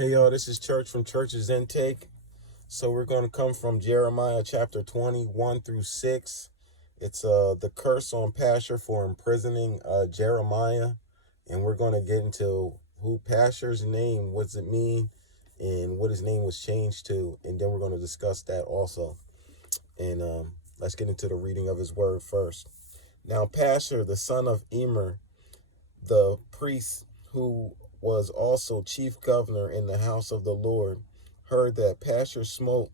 Hey y'all, this is Church from Church's Intake. So we're going to come from Jeremiah chapter 21 through 6. It's the curse on Pashur for imprisoning Jeremiah. And we're going to get into who Pashur's name, what's it mean, and what his name was changed to. And then we're going to discuss that also. And let's get into the reading of his word first. Now Pashur, the son of Immer, the priest who was also chief governor in the house of the Lord, heard that Pashur smote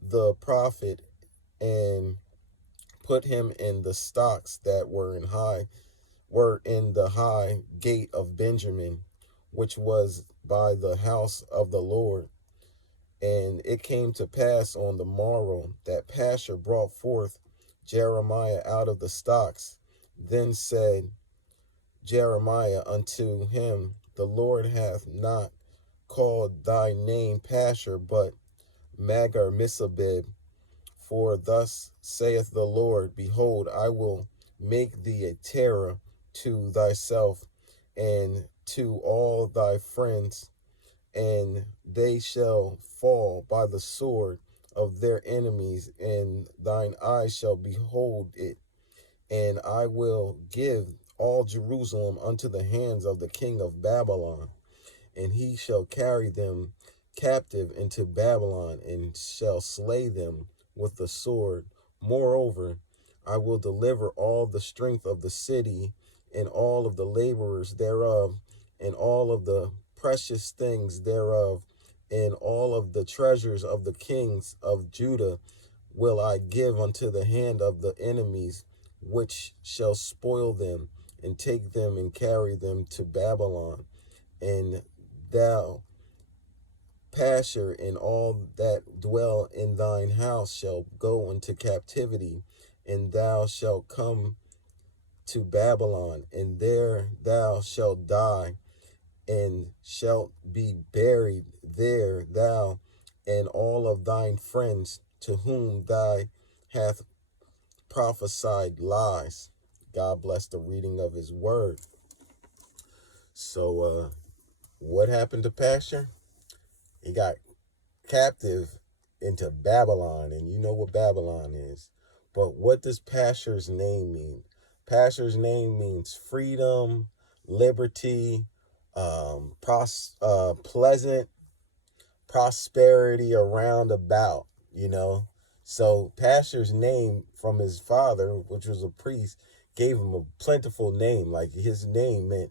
the prophet and put him in the stocks that were in the high gate of Benjamin, which was by the house of the Lord. And it came to pass on the morrow that Pashur brought forth Jeremiah out of the stocks. Then said Jeremiah unto him, The Lord hath not called thy name Pashur, but Magar Missabib. For thus saith the Lord, Behold, I will make thee a terror to thyself and to all thy friends, and they shall fall by the sword of their enemies, and thine eyes shall behold it. And I will give all Jerusalem unto the hands of the king of Babylon, and he shall carry them captive into Babylon, and shall slay them with the sword. Moreover, I will deliver all the strength of the city, and all of the laborers thereof, and all of the precious things thereof, and all of the treasures of the kings of Judah will I give unto the hand of the enemies, which shall spoil them, and take them and carry them to Babylon. And thou, Pashur, and all that dwell in thine house shall go into captivity, and thou shalt come to Babylon, and there thou shalt die, and shalt be buried there, thou and all of thine friends to whom thou hath prophesied lies. God bless the reading of his word. So what happened to Pashur? He got captive into Babylon, and you know what Babylon is. But what does Pashur's name mean? Pashur's name means freedom, liberty, pleasant, prosperity around about, you know. So Pashur's name from his father, which was a priest, gave him a plentiful name. Like his name meant,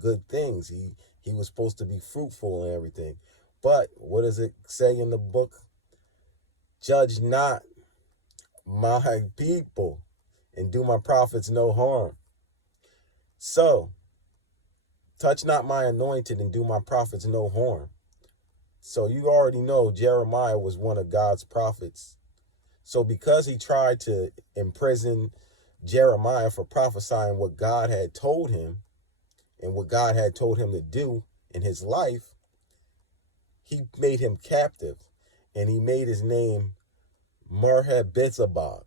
good things. He was supposed to be fruitful and everything. But what does it say in the book? Judge not my people and do my prophets no harm. So touch not my anointed and do my prophets no harm. So you already know Jeremiah was one of God's prophets. So because he tried to imprison Jeremiah for prophesying what God had told him and what God had told him to do in his life, he made him captive, and he made his name Merher-Bizabab,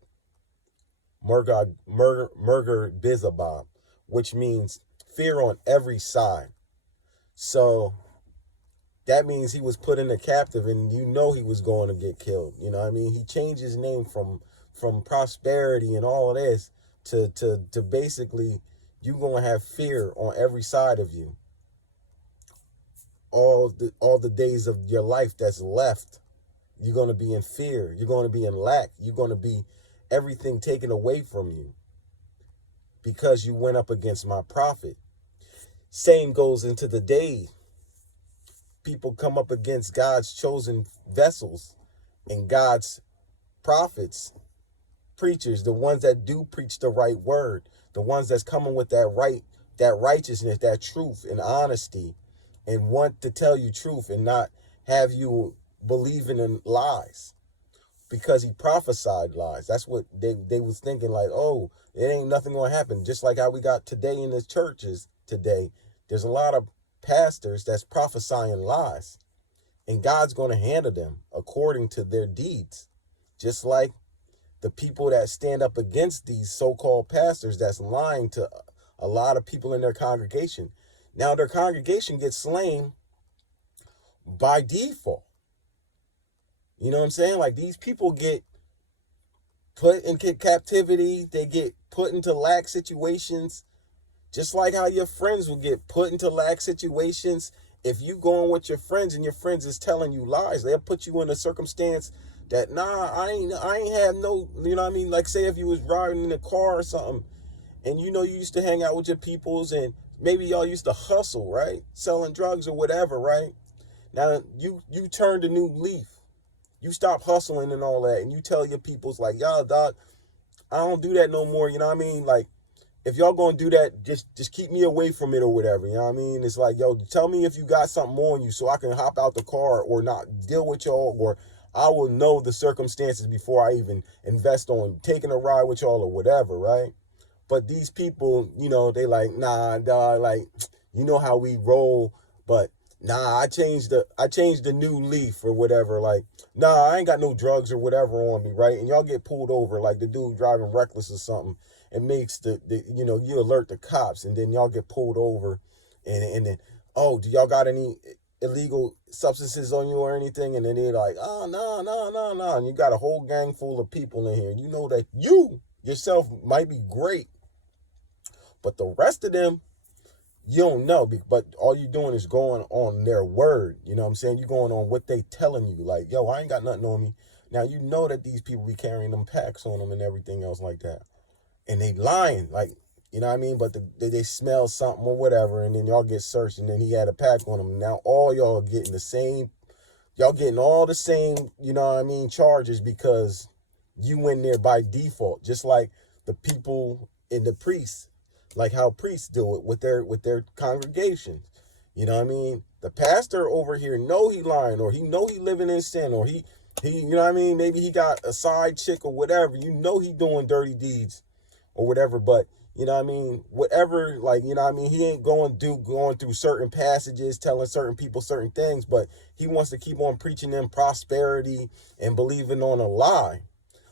Merger-Bizabab, which means fear on every side. So that means he was put in a captive, and he was going to get killed. You know what I mean? He changed his name from prosperity and all of this to basically you're going to have fear on every side of you. All the days of your life that's left, you're going to be in fear. You're going to be in lack. You're going to be everything taken away from you because you went up against my prophet. Same goes into the day. People come up against God's chosen vessels and God's prophets, preachers, the ones that do preach the right word, the ones that's coming with that righteousness, that truth and honesty, and want to tell you truth and not have you believing in lies, because he prophesied lies. That's what they was thinking, like, oh, it ain't nothing gonna happen. Just like how we got today in the churches today, there's a lot of pastors that's prophesying lies, and God's going to handle them according to their deeds. Just like the people that stand up against these so-called pastors that's lying to a lot of people in their congregation. Now their congregation gets slain by default. You know what I'm saying? Like, these people get put into captivity. They get put into lack situations, just like how your friends will get put into lack situations. If you going with your friends and your friends is telling you lies, they'll put you in a circumstance that, nah, I ain't have no, you know what I mean? Like, say if you was riding in a car or something, and you know you used to hang out with your peoples, and maybe y'all used to hustle, right? Selling drugs or whatever, right? Now you turned a new leaf. You stop hustling and all that, and you tell your peoples like, y'all, dog, I don't do that no more. You know what I mean? Like, if y'all gonna do that, just keep me away from it or whatever. You know what I mean? It's like, yo, tell me if you got something on you so I can hop out the car or not deal with y'all, or I will know the circumstances before I even invest on taking a ride with y'all or whatever, right? But these people, you know, they like, nah, dog, like, you know how we roll, but nah, I changed the new leaf or whatever. Like, nah, I ain't got no drugs or whatever on me, right? And y'all get pulled over, like the dude driving reckless or something. It makes the you know, you alert the cops, and then y'all get pulled over, and then, oh, do y'all got any illegal substances on you or anything? And then they're like, oh, no, no, no, no. And you got a whole gang full of people in here. You know that you yourself might be great, but the rest of them, you don't know. But all you're doing is going on their word. You know what I'm saying? You're going on what they telling you. Like, yo, I ain't got nothing on me. Now, you know that these people be carrying them packs on them and everything else like that. And they lying, like, you know what I mean? But they smell something or whatever, and then y'all get searched, and then he had a pack on him. Now all y'all are getting the same, y'all getting all the same, you know what I mean, charges, because you went there by default, just like the people in the priests, like how priests do it with their congregations. You know what I mean? The pastor over here know he lying, or he know he living in sin, or he you know what I mean? Maybe he got a side chick or whatever. You know he doing dirty deeds or whatever, but you know what I mean, whatever, like, you know what I mean, he ain't going through certain passages telling certain people certain things, but he wants to keep on preaching them prosperity and believing on a lie.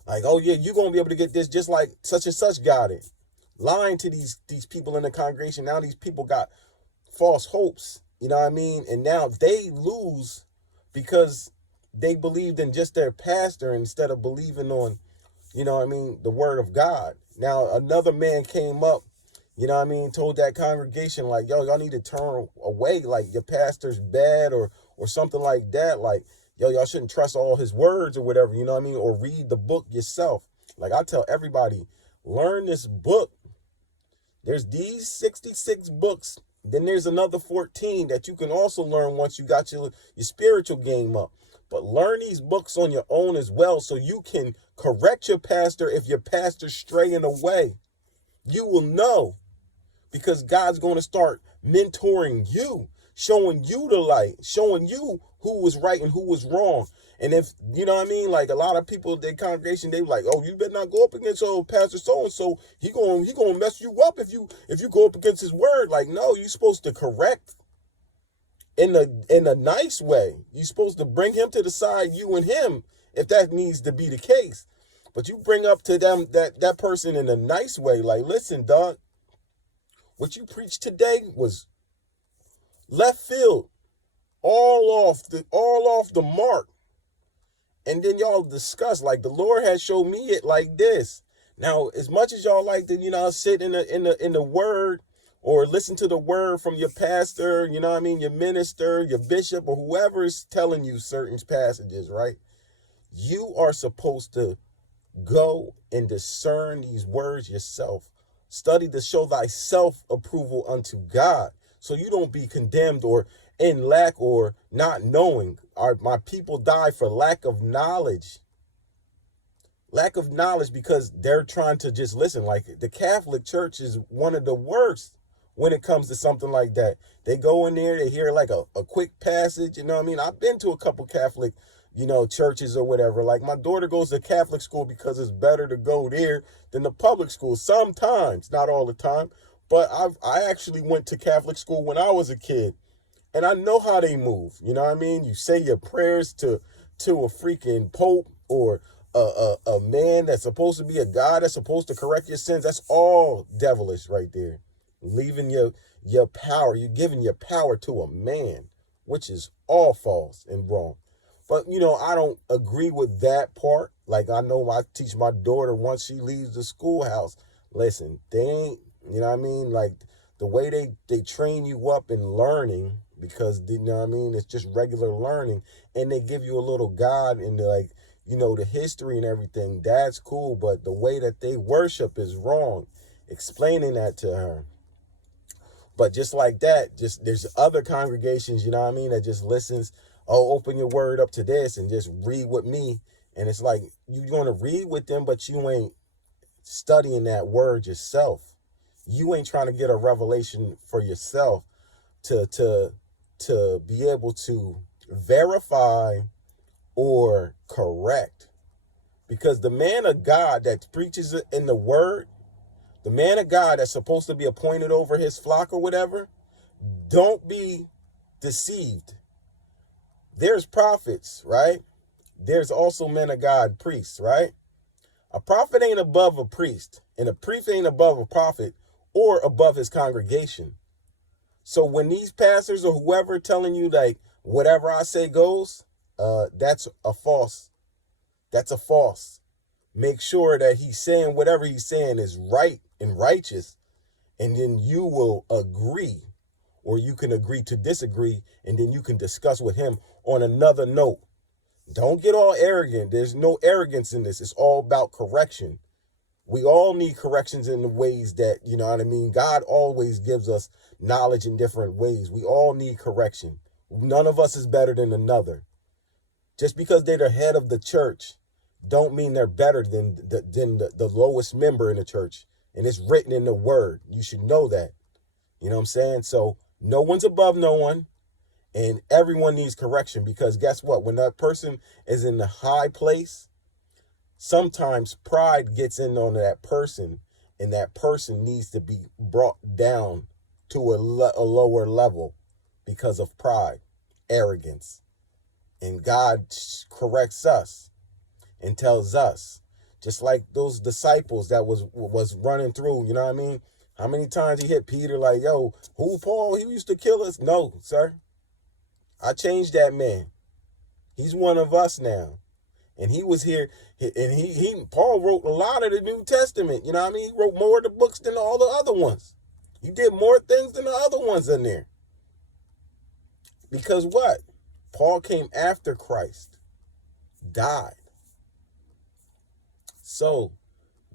Like, oh yeah, you're gonna be able to get this just like such and such got it. Lying to these people in the congregation. Now these people got false hopes, you know what I mean? And now they lose because they believed in just their pastor instead of believing on, you know what I mean, the word of God. Now, another man came up, you know what I mean, told that congregation, like, yo, y'all need to turn away, like, your pastor's bad or something like that. Like, yo, y'all shouldn't trust all his words or whatever, you know what I mean, or read the book yourself. Like, I tell everybody, learn this book. There's these 66 books. Then there's another 14 that you can also learn once you got your spiritual game up. But learn these books on your own as well, so you can correct your pastor if your pastor's straying away. You will know, because God's going to start mentoring you, showing you the light, showing you who was right and who was wrong. And if, you know what I mean, like a lot of people in their congregation, they like, oh, you better not go up against Pastor so-and-so. He gonna mess you up if you go up against his word. Like, no, you're supposed to correct in a nice way. You're supposed to bring him to the side, you and him, if that needs to be the case. But you bring up to them that person in a nice way, like, listen, dog, what you preached today was left field, all off the mark. And then y'all discuss, like, the Lord has showed me it like this. Now, as much as y'all like to, you know, sit in the word, or listen to the word from your pastor, you know what I mean, your minister, your bishop, or whoever is telling you certain passages, right? You are supposed to go and discern these words yourself. Study to show thyself approval unto God, so you don't be condemned or in lack or not knowing. My people die for lack of knowledge. Lack of knowledge, because they're trying to just listen. Like, the Catholic Church is one of the worst when it comes to something like that. They go in there, they hear like a quick passage, you know what I mean? I've been to a couple Catholic, you know, churches or whatever. Like, my daughter goes to Catholic school because it's better to go there than the public school. Sometimes, not all the time. But I actually went to Catholic school when I was a kid, and I know how they move. You know what I mean? You say your prayers to a freaking pope, or a man that's supposed to be a God that's supposed to correct your sins. That's all devilish right there. Leaving your power. You're giving your power to a man. which is all false and wrong. But, I don't agree with that part. Like, I know I teach my daughter once she leaves the schoolhouse, listen, they ain't, you know what I mean? Like, the way they train you up in learning, because, you know what I mean, it's just regular learning, and they give you a little God and like, the history and everything, that's cool, but the way that they worship is wrong. Explaining that to her. But just like that, just there's other congregations, you know what I mean, that just listens, oh, open your word up to this and just read with me. And it's like, you're going to read with them, but you ain't studying that word yourself. You ain't trying to get a revelation for yourself to be able to verify or correct. Because the man of God that preaches it in the word, the man of God that's supposed to be appointed over his flock or whatever, don't be deceived. There's prophets, right? There's also men of God, priests, right? A prophet ain't above a priest, and a priest ain't above a prophet or above his congregation. So when these pastors or whoever telling you like whatever I say goes, that's a false. That's a false. Make sure that he's saying whatever he's saying is right and righteous, and then you will agree, or you can agree to disagree, and then you can discuss with him on another note. Don't get all arrogant. There's no arrogance in this. It's all about correction. We all need corrections in the ways that, you know what I mean? God always gives us knowledge in different ways. We all need correction. None of us is better than another. Just because they're the head of the church don't mean they're better than the lowest member in the church. And it's written in the word. You should know that. You know what I'm saying? So no one's above no one. And everyone needs correction, because guess what? When that person is in the high place, sometimes pride gets in on that person, and that person needs to be brought down to a lower level because of pride, arrogance. And God corrects us and tells us, just like those disciples that was running through, you know what I mean? How many times he hit Peter like, yo, who Paul? He used to kill us. No, sir. I changed that man. He's one of us now. And he was here, and Paul wrote a lot of the New Testament. You know what I mean? He wrote more of the books than all the other ones. He did more things than the other ones in there. Because what? Paul came after Christ, died. So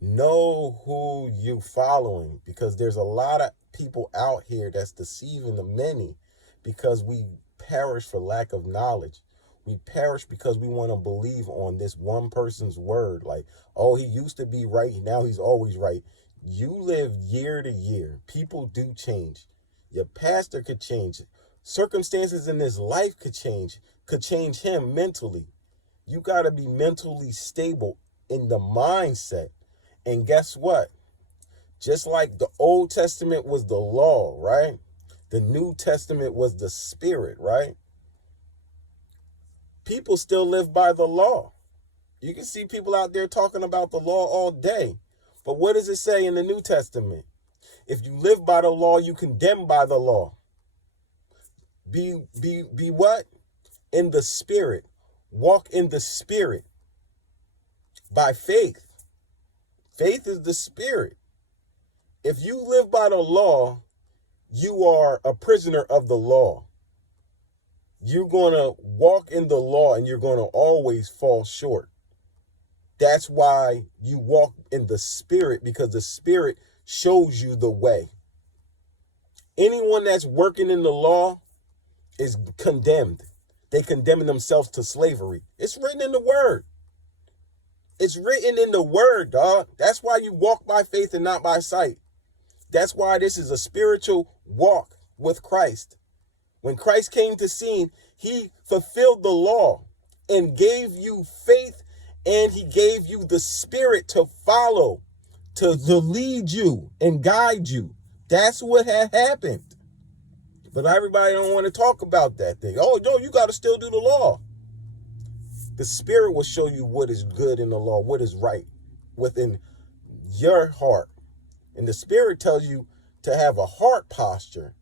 know who you following, because there's a lot of people out here that's deceiving the many, because we perish for lack of knowledge. We perish because we want to believe on this one person's word. Like, oh, he used to be right, now he's always right. You live year to year. People do change. Your pastor could change. Circumstances in this life could change him mentally. You got to be mentally stable in the mindset. And guess what? Just like the Old Testament was the law, right? The New Testament was the spirit, right? People still live by the law. You can see people out there talking about the law all day. But what does it say in the New Testament? If you live by the law, you condemn by the law. Be what? In the spirit. Walk in the spirit. By faith. Faith is the spirit. If you live by the law, you are a prisoner of the law. You're going to walk in the law, and you're going to always fall short. That's why you walk in the spirit, because the spirit shows you the way. Anyone that's working in the law is condemned. They condemn themselves to slavery. It's written in the word. It's written in the word, dog. That's why you walk by faith and not by sight. That's why this is a spiritual walk with Christ. When Christ came to scene, he fulfilled the law and gave you faith, and he gave you the spirit to follow, to lead you and guide you. That's what had happened. But everybody don't want to talk about that thing. Oh, no, you got to still do the law. The spirit will show you what is good in the law, what is right within your heart. And the spirit tells you to have a heart posture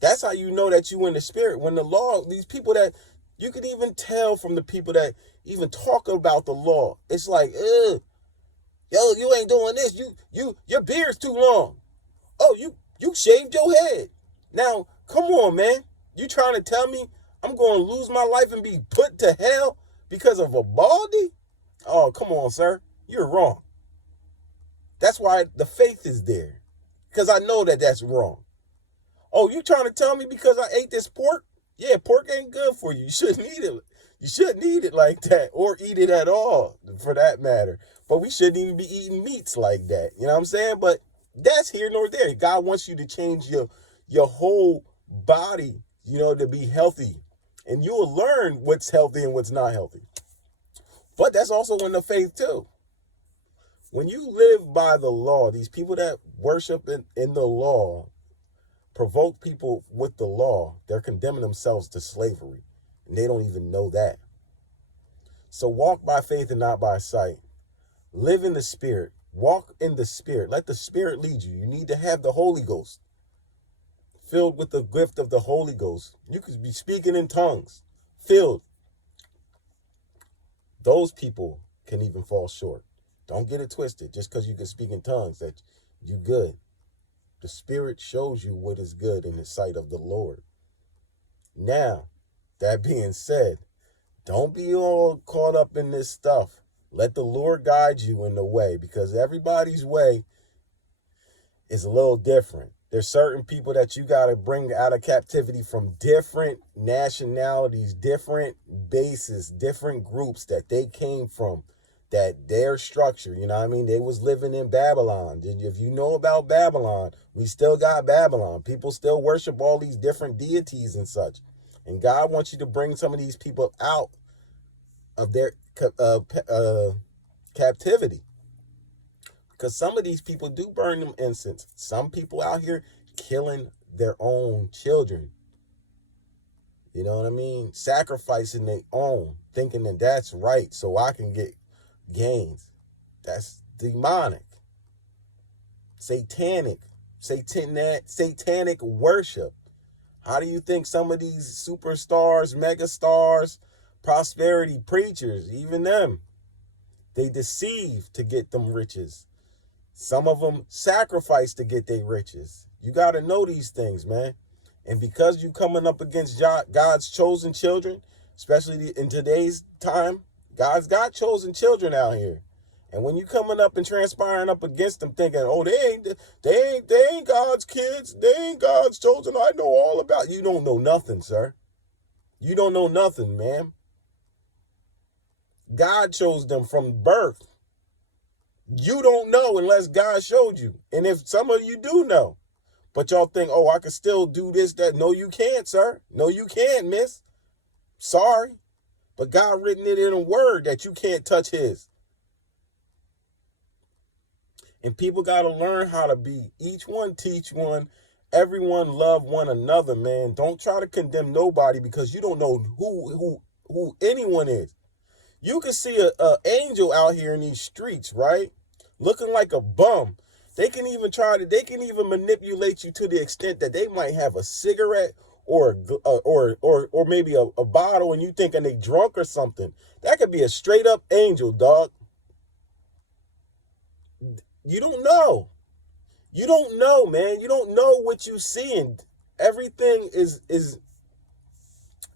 That's how you know that you in the spirit. When the law, these people that you can even tell from the people that even talk about the law, it's like, ugh, yo, you ain't doing this. Your beard's too long. Oh, you shaved your head. Now, come on, man. You trying to tell me I'm going to lose my life and be put to hell because of a baldy? Oh, come on, sir. You're wrong. That's why the faith is there. Because I know that that's wrong. Oh, you trying to tell me because I ate this pork? Yeah, pork ain't good for you. You shouldn't eat it. You shouldn't eat it like that or eat it at all, for that matter. But we shouldn't even be eating meats like that. You know what I'm saying? But that's here nor there. God wants you to change your whole body, to be healthy. And you will learn what's healthy and what's not healthy. But that's also in the faith too. When you live by the law, these people that worship in the law, provoke people with the law, they're condemning themselves to slavery. And they don't even know that. So walk by faith and not by sight. Live in the Spirit. Walk in the Spirit. Let the Spirit lead you. You need to have the Holy Ghost. Filled with the gift of the Holy Ghost. You could be speaking in tongues. Filled. Those people can even fall short. Don't get it twisted. Just because you can speak in tongues that you good. The Spirit shows you what is good in the sight of the Lord. Now, that being said, don't be all caught up in this stuff. Let the Lord guide you in the way, because everybody's way is a little different. There's certain people that you got to bring out of captivity from different nationalities, different bases, different groups that they came from, that their structure, they was living in Babylon. If you know about Babylon, we still got Babylon. People still worship all these different deities and such. And God wants you to bring some of these people out of their captivity. Because some of these people do burn them incense. Some people out here killing their own children. You know what I mean? Sacrificing their own, thinking that that's right so I can get gains. That's demonic. Satanic worship. How do you think some of these superstars, megastars, prosperity preachers, even them, they deceive to get them riches? Some of them sacrifice to get their riches. You got to know these things, man. And because you coming up against God's chosen children, especially in today's time, God's got chosen children out here. And when you coming up and transpiring up against them thinking, oh, they ain't God's kids. They ain't God's chosen. I know all about. You don't know nothing, sir. You don't know nothing, ma'am. God chose them from birth. You don't know unless God showed you. And if some of you do know, but y'all think, oh, I can still do this, that. No, you can't, sir. No, you can't, miss. Sorry. But God written it in a word that you can't touch his. And people got to learn how to be. Each one teach one. Everyone love one another, man. Don't try to condemn nobody because you don't know who anyone is. You can see a angel out here in these streets, right? Looking like a bum. They can even manipulate you to the extent that they might have a cigarette or maybe a bottle and you thinking they drunk or something. That could be a straight up angel, dog. You don't know. You don't know, man. You don't know what you seeing. Everything is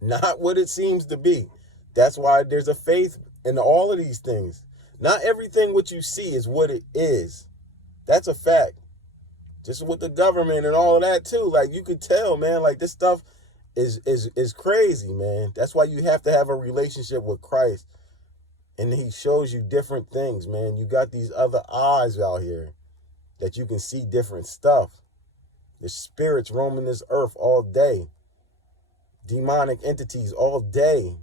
not what it seems to be. That's why there's a faith in all of these things. Not everything what you see is what it is. That's a fact. Just with the government and all of that too. Like you could tell, man, like this stuff is crazy, man. That's why you have to have a relationship with Christ. And he shows you different things, man. You got these other eyes out here that you can see different stuff. There's spirits roaming this earth all day. Demonic entities all day.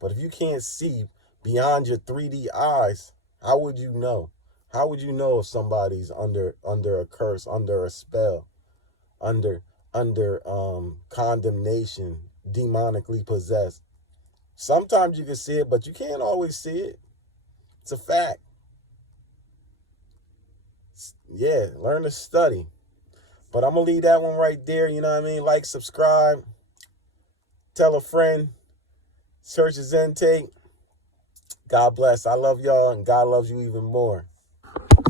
But if you can't see beyond your 3D eyes, how would you know? How would you know if somebody's under a curse, under a spell, under condemnation, demonically possessed? Sometimes you can see it, but you can't always see it. It's a fact. Yeah, learn to study. But I'm going to leave that one right there. You know what I mean? Like, subscribe, tell a friend. Church's Intake. God bless. I love y'all, and God loves you even more.